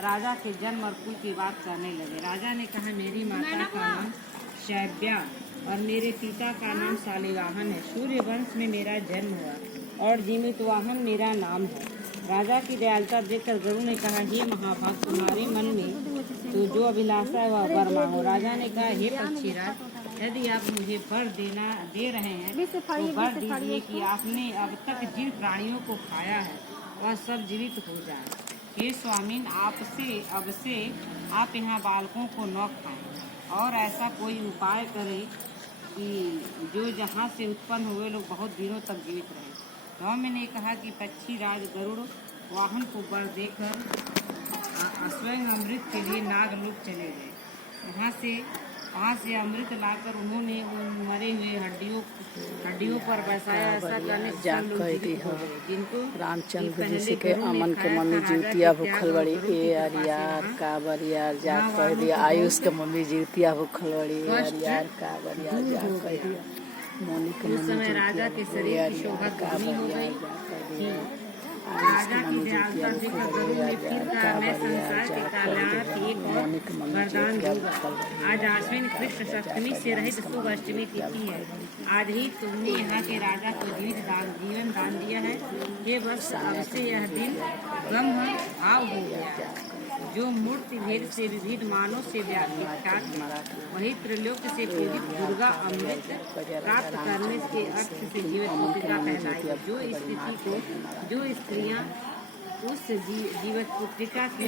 राजा के जन्म और कुल की बात करने लगे। राजा ने कहा, मेरी माता का नाम शैब्या और मेरे पिता का नाम शालिवाहन है। सूर्य वंश में मेरा जन्म हुआ और जीवितवाहन मेरा नाम है। राजा की दयालुता देखकर गरुड़ ने कहा, हे महाभाग, तुम्हारे मन में तो जो अभिलाषा है वह वर मांगो। राजा ने कहा, हे पक्षीराज, यदि आप मुझे वर दे रहे हैं तो वर दीजिए कि आपने अब तक जिन प्राणियों को खाया है वह सब जीवित हो जाए। हे स्वामीन, अब से आप यहाँ बालकों को न खाएं और ऐसा कोई उपाय करें कि जो जहाँ से उत्पन्न हुए लोग बहुत दिनों तक जीवित रहें। स्वामी ने कहा कि पक्षीराज गरुड़ वाहन को वर देकर स्वयं अमृत के लिए नागलोक चले गए। वहाँ से अमृत लाकर उन्होंने उन मरे हुए हड्डियों पर बसाया। ऐसा करने जिनको रामचंद्र जी के अमन के मम्मी जीवतिया भूखल बड़ी ए अरियार काबर यार जाग कह दिया। आयुष के मम्मी जीवतिया भूखल बड़ी ए अरियार काबर यार जाग कह दिया। मोनी के मम्मी राजा के शरीर की शोभा कमी हो गई। राजा की दयालुता देखकर गरुड़ ने फिर कहा, मैं संसार के कल्याण की एक और वरदान दूंगा। आज आश्विन कृष्ण सप्तमी से रहित शुभ अष्टमी तिथि है। आज ही तुमने यहाँ के राजा को जीवन दान दिया है। ये बस अब से यह दिन ब्रह्म भाव हो गया। जो मूर्ति भेद से विविध मानव से व्याख्यात वही त्रिलोक से पूजित दुर्गा अमृत प्राप्त करने के अर्थ से जीवित पुत्रिका कहलाई। जो स्त्रियां उस जीवित पुत्रिका की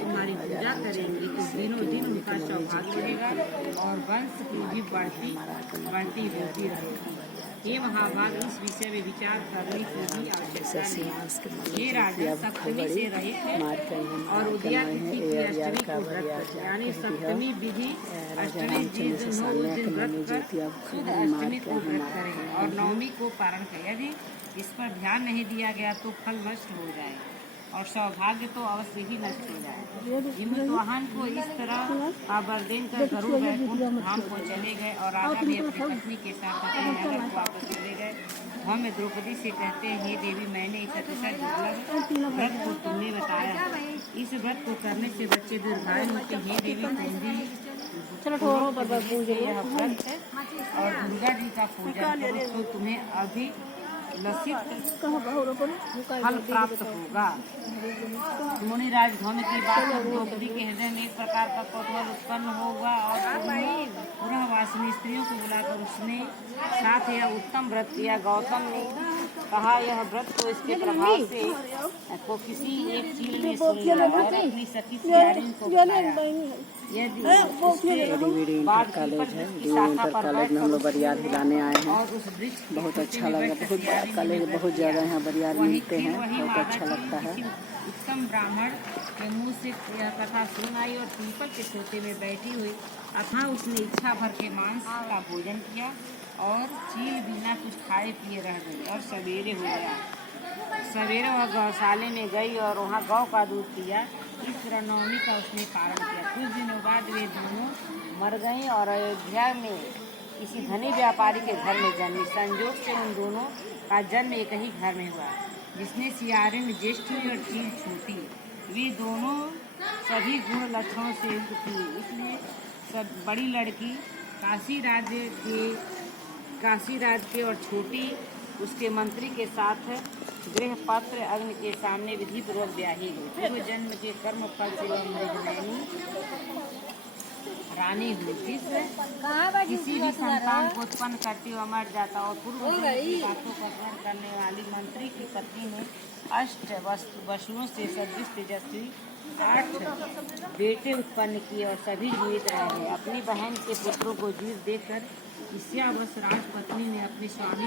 तुम्हारी पूजा करेंगी तो दिनों दिन उनका सौभाग्य बढ़ेगा और वंश की भी बढ़ती होती रहेगी। ये महाभाग, इस विषय में विचार करने की भी आवश्यकता है। ये राजा सप्तमी से रहित है और उदया तिथि की अष्टमी को व्रत, यानी सप्तमी विधि अष्टमी जिस दिन हो उस दिन व्रत कर शुद्ध अष्टमी को व्रत करें और नवमी को पारण करें। यदि इस पर ध्यान नहीं दिया गया तो फल नष्ट हो जाए और सौभाग्य तो अवश्य ही नष्ट हो जाए। जीवितवाहन को इस तरह का वर देकर गरुड़ वैकुंठ धाम को चले गए और राजा भी अपनी पत्नी के साथ अपने नगर को वापस चले गए। हम द्रौपदी से कहते हैं, हे देवी, मैंने इस अतिशय दुर्लभ व्रत को तुमने बताया। इस व्रत को करने से बच्चे दीर्घायु होते। हे देवी, यह व्रत है और दुर्गा जी का पूजन करो तो तुम्हें अभी लसित फल प्राप्त होगा। मुनिराज धौम्य की बात पर द्रौपदी के हृदय में एक प्रकार का कौतूहल उत्पन्न होगा और पुनः वासिनी स्त्रियों को बुलाकर उसने साथ यह उत्तम व्रत किया। गौतम ने कहा, यह व्रत तो इसके प्रभाव से को किसी एक चील ने सुन लिया और अपनी सखी सियारिन को कॉलेज है इंटर कॉलेज में हम लोग बरियार हिलाने आए हैं। बहुत अच्छा लगा, बहुत कॉलेज बहुत ज़्यादा यहाँ बरियार मिलते हैं, बहुत अच्छा लगता है। उत्तम ब्राह्मण के मुँह से यह कथा सुन आई और पीपल के सोते में बैठी हुई अथा उसने इच्छा भर के मांस का भोजन किया और चील बिना कुछ खाए पिए रह गई और सवेरे हो गया। सवेरे वह गौशाले में गई और वहाँ गौ का दूध पिया। इस तरह नवमी का उसने पारण किया। कुछ दिनों बाद वे दोनों मर गईं और अयोध्या में किसी धनी व्यापारी के घर में जन्मी। संयोग से उन दोनों का जन्म एक ही घर में हुआ, जिसने सियारिन ज्येष्ठ हुई और चील छोटी। वे दोनों सभी गुण लक्षणों से युक्त थी, इसलिए सब बड़ी लड़की काशी राज के और छोटी उसके मंत्री के साथ गृह पत्र अग्नि के सामने विधि पूर्वक ब्याही हुई। पूर्व जन्म के कर्म फल से मृगनयनी रानी हुई। किसी भी संतान को उत्पन्न करते हुए मर जाता और पूर्व की बातों का स्मरण करने वाली मंत्री की पत्नी ने 8 वसुओं से सदृश तेजस्वी 8 बेटे उत्पन्न किए और सभी जीवित रहे। अपनी बहन के पुत्रों को जीवित देखकर ईर्ष्यावश राजपत्नी ने अपने स्वामी